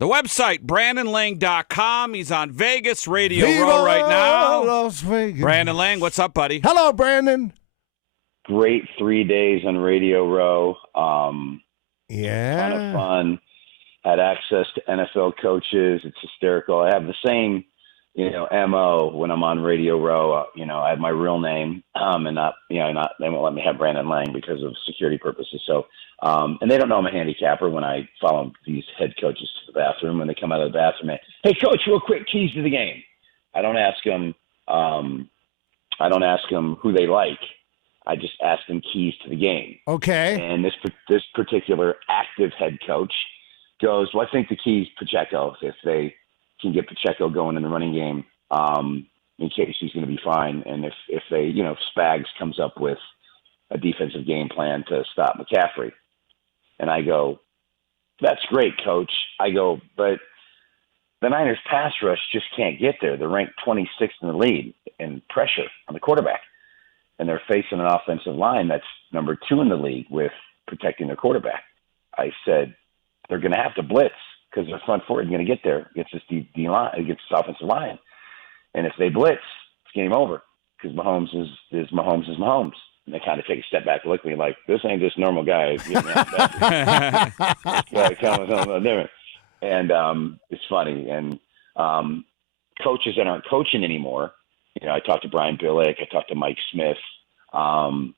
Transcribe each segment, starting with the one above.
The website, BrandonLang.com. He's on Vegas Radio Viva Row right now. Las Vegas. Brandon Lang, what's up, buddy? Hello, Brandon. Great 3 days on Radio Row. Yeah. Ton of fun. Had access to NFL coaches. It's hysterical. I have the same, MO when I'm on Radio Row. I have my real name, and they won't let me have Brandon Lang because of security purposes. So, and they don't know I'm a handicapper when I follow these head coaches to the bathroom when they come out of the bathroom. Hey, coach, real quick, keys to the game. I don't ask them. I don't ask them who they like. I just ask them keys to the game. Okay. And this particular active head coach goes, well, I think the key is Pacheco. If they can get Pacheco going in the running game, in case he's going to be fine. And if they, if Spags comes up with a defensive game plan to stop McCaffrey. And I go, that's great, coach. I go, but the Niners pass rush just can't get there. They're ranked 26th in the league in pressure on the quarterback. And they're facing an offensive line that's number 2 in the league with protecting their quarterback. I said, they're going to have to blitz because their front four isn't going to get there against this D line, against this offensive line. And if they blitz, it's game over because Mahomes is Mahomes. And they kind of take a step back, look at me like, this ain't just normal guys. Yeah, come with something different. And it's funny. And coaches that aren't coaching anymore, I talked to Brian Billick, I talked to Mike Smith, and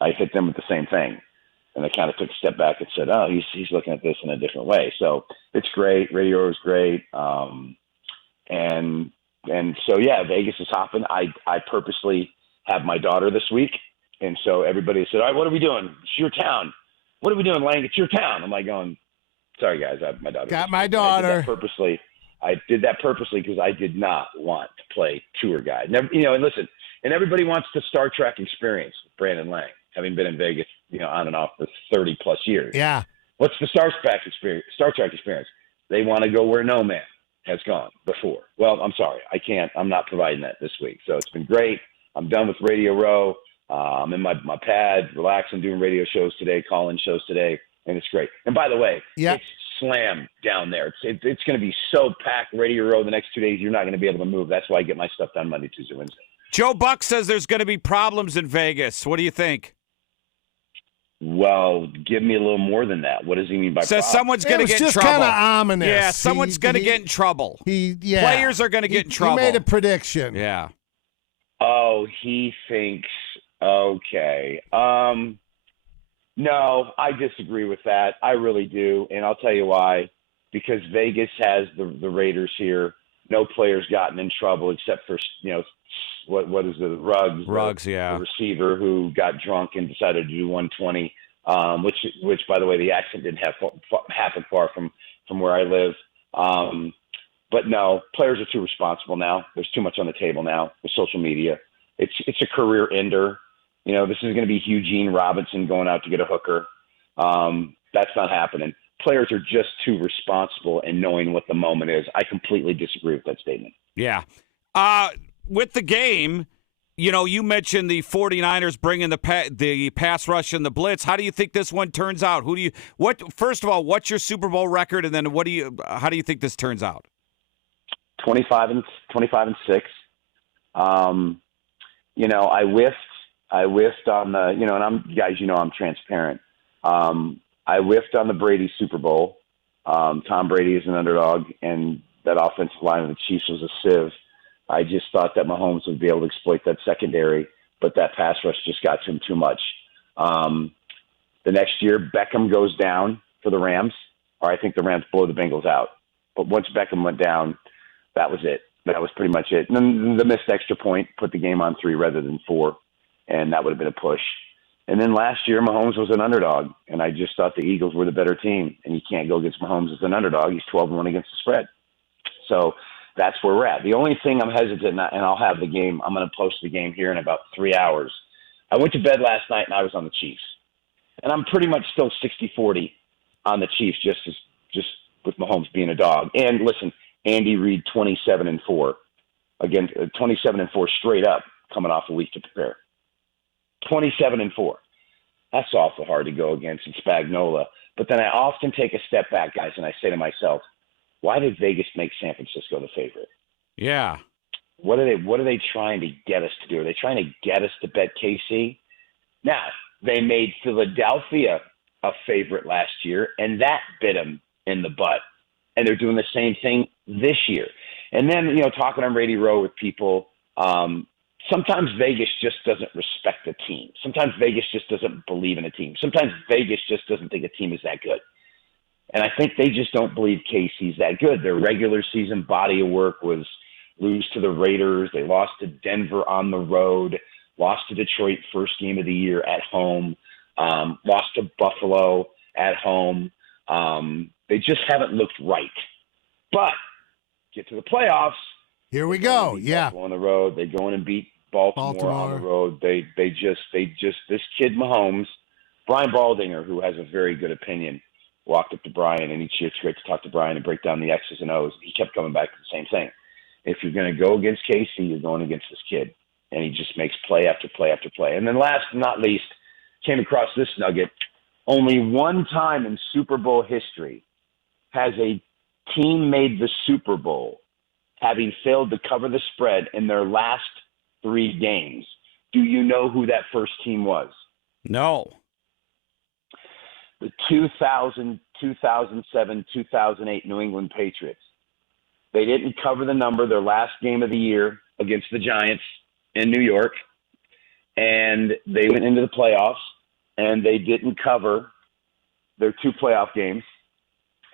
I hit them with the same thing. And they kind of took a step back and said, oh, he's looking at this in a different way. So it's great. Radio is great. And so, yeah, Vegas is hopping. I purposely have my daughter this week. And so everybody said, all right, what are we doing? It's your town. What are we doing, Lang? It's your town. I'm like going, sorry, guys, I have my daughter. Got my daughter. I did that purposely because I did not want to play tour guide. Never, and listen, and everybody wants the Star Trek experience with Brandon Lang, having been in Vegas, on and off for 30 plus years. Yeah. What's the Star Trek experience? They want to go where no man has gone before. Well, I'm sorry. I can't. I'm not providing that this week. So it's been great. I'm done with Radio Row. I'm in my pad, relaxing, doing radio shows today, call-in shows today, and it's great. And by the way, It's slam down there. It's going to be so packed, Radio Row, the next 2 days, you're not going to be able to move. That's why I get my stuff done Monday, Tuesday, Wednesday. Joe Buck says there's going to be problems in Vegas. What do you think? Well, give me a little more than that. What does he mean by says problem? someone's going to get in trouble. It's just kind of ominous. Yeah, someone's going to get in trouble. Players are going to get in trouble. He made a prediction. Yeah. Oh, he thinks, okay. No, I disagree with that. I really do, and I'll tell you why. Because Vegas has the Raiders here. No player's gotten in trouble except for, what is it, Ruggs? Ruggs, yeah. The receiver who got drunk and decided to do 120, which by the way, the accident didn't happen far from where I live. But no, players are too responsible now. There's too much on the table now with social media. It's a career ender. This is going to be Eugene Robinson going out to get a hooker. That's not happening. Players are just too responsible in knowing what the moment is. I completely disagree with that statement. Yeah. With the game, you mentioned the 49ers bringing the pass rush and the blitz. How do you think this one turns out? First of all, what's your Super Bowl record, and then how do you think this turns out? 25 and 6. I whiffed on the, and I'm transparent. I whiffed on the Brady Super Bowl. Tom Brady is an underdog, and that offensive line of the Chiefs was a sieve. I just thought that Mahomes would be able to exploit that secondary, but that pass rush just got to him too much. The next year, Beckham goes down for the Rams, or I think the Rams blow the Bengals out. But once Beckham went down, that was it. That was pretty much it. And then the missed extra point put the game on 3 rather than 4, and that would have been a push. And then last year, Mahomes was an underdog, and I just thought the Eagles were the better team, and you can't go against Mahomes as an underdog. He's 12-1 against the spread. So that's where we're at. The only thing I'm hesitant, and I'll have the game, I'm going to post the game here in about 3 hours. I went to bed last night, and I was on the Chiefs. And I'm pretty much still 60-40 on the Chiefs just with Mahomes being a dog. And listen, Andy Reid 27-4. Again, 27-4 straight up coming off a week to prepare. 27-4. That's awful hard to go against. And Spagnuolo, But then I often take a step back, guys, and I say to myself, why did Vegas make San Francisco the favorite? Yeah. What are they trying to get us to do? Are they trying to get us to bet KC? Now, they made Philadelphia a favorite last year, and that bit them in the butt. And they're doing the same thing this year. And then, talking on Radio Row with people, sometimes Vegas just doesn't respect a team. Sometimes Vegas just doesn't believe in a team. Sometimes Vegas just doesn't think a team is that good. And I think they just don't believe KC's that good. Their regular season body of work was lose to the Raiders. They lost to Denver on the road, lost to Detroit first game of the year at home, lost to Buffalo at home. They just haven't looked right. But get to the playoffs. Here we go. Yeah. Buffalo on the road. They go in and beat Baltimore on the road. They just this kid Mahomes, Brian Baldinger, who has a very good opinion, walked up to Brian, and each year it's great to talk to Brian and break down the X's and O's. He kept coming back to the same thing. If you're going to go against KC, you're going against this kid. And he just makes play after play after play. And then last but not least, came across this nugget. Only one time in Super Bowl history has a team made the Super Bowl having failed to cover the spread in their last 3 games. Do you know who that first team was? No. The 2000, 2007, 2008 New England Patriots. They didn't cover the number their last game of the year against the Giants in New York, and they went into the playoffs, and they didn't cover their 2 playoff games,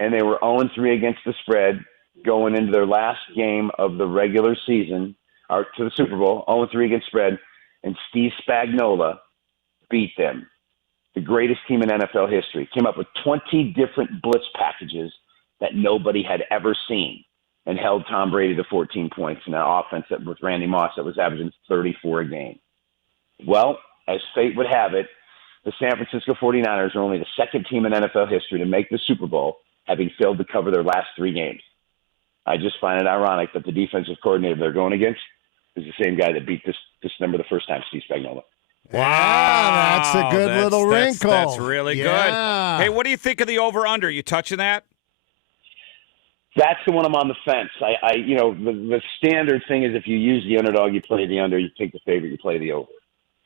and they were 0-3 against the spread going into their last game of the regular season, or to the Super Bowl, 0-3 against spread, and Steve Spagnuolo beat them. The greatest team in NFL history. Came up with 20 different blitz packages that nobody had ever seen and held Tom Brady to 14 points in an offense that with Randy Moss that was averaging 34 a game. Well, as fate would have it, the San Francisco 49ers are only the second team in NFL history to make the Super Bowl, having failed to cover their last 3 games. I just find it ironic that the defensive coordinator they're going against is the same guy that beat this number the first time, Steve Spagnuolo. Wow, that's a good little wrinkle. That's really good. Hey, what do you think of the over-under? You touching that? That's the one I'm on the fence. The standard thing is if you use the underdog, you play the under. You take the favorite, you play the over.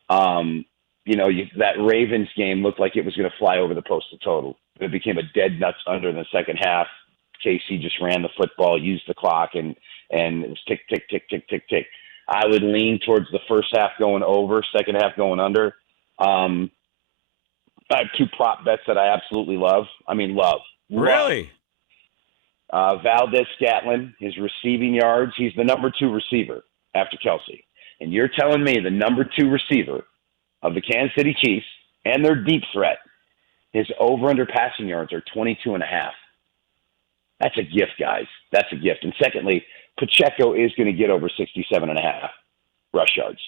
That Ravens game looked like it was going to fly over the postal total. It became a dead nuts under in the second half. KC just ran the football, used the clock, and it was tick, tick, tick, tick, tick, tick. I would lean towards the first half going over, second half going under. I have 2 prop bets that I absolutely love. I mean, love. Really? Valdez-Scantling, his receiving yards, he's the number 2 receiver after Kelsey. And you're telling me the number 2 receiver of the Kansas City Chiefs and their deep threat, his over-under passing yards are 22.5. That's a gift, guys. That's a gift. And secondly, Pacheco is going to get over 67.5 rush yards.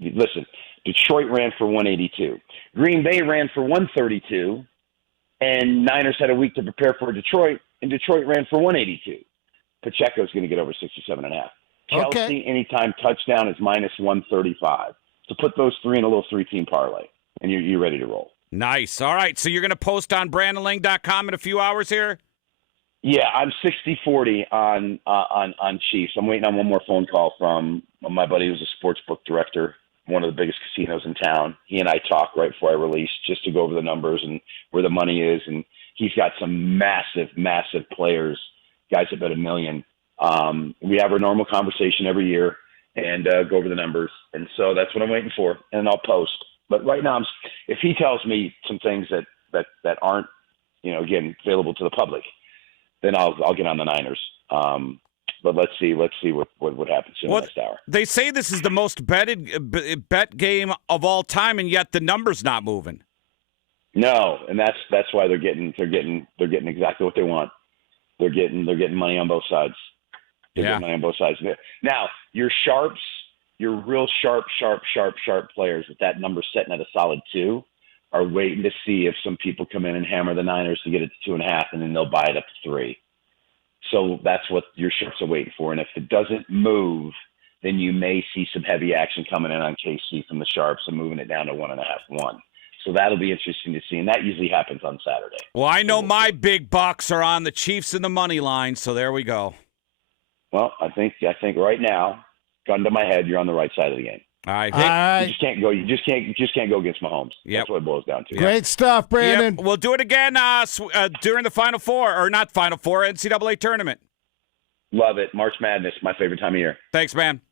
Listen, Detroit ran for 182. Green Bay ran for 132, and Niners had a week to prepare for Detroit, and Detroit ran for 182. Pacheco is going to get over 67.5. Kelsey, anytime touchdown, is minus 135. So put those 3 in a little 3-team parlay, and you're ready to roll. Nice. All right, so you're going to post on BrandonLang.com in a few hours here? Yeah, I'm 60-40 on Chiefs. I'm waiting on one more phone call from my buddy who's a sports book director, one of the biggest casinos in town. He and I talked right before I released just to go over the numbers and where the money is. And he's got some massive, massive players, guys that bet $1 million. We have our normal conversation every year and go over the numbers. And so that's what I'm waiting for, and I'll post. But right now, if he tells me some things that aren't, again, available to the public, then I'll get on the Niners. But let's see what happens in the next hour. They say this is the most bet game of all time, and yet the number's not moving. No, and that's why they're getting exactly what they want. They're getting money on both sides. Getting money on both sides. Now, your sharps, your real sharp players with that number setting at a solid 2 are waiting to see if some people come in and hammer the Niners to get it to 2.5, and then they'll buy it up to 3. So that's what your sharps are waiting for. And if it doesn't move, then you may see some heavy action coming in on KC from the sharps and moving it down to 1.5, 1. So that'll be interesting to see, and that usually happens on Saturday. Well, I know my big bucks are on the Chiefs in the money line, so there we go. Well, I think right now, gun to my head, you're on the right side of the game. All right. All right. You just can't go against Mahomes. Yep. That's what it boils down to. Great stuff, Brandon. Yep. We'll do it again during the Final Four, or not Final Four, NCAA tournament. Love it. March Madness, my favorite time of year. Thanks, man.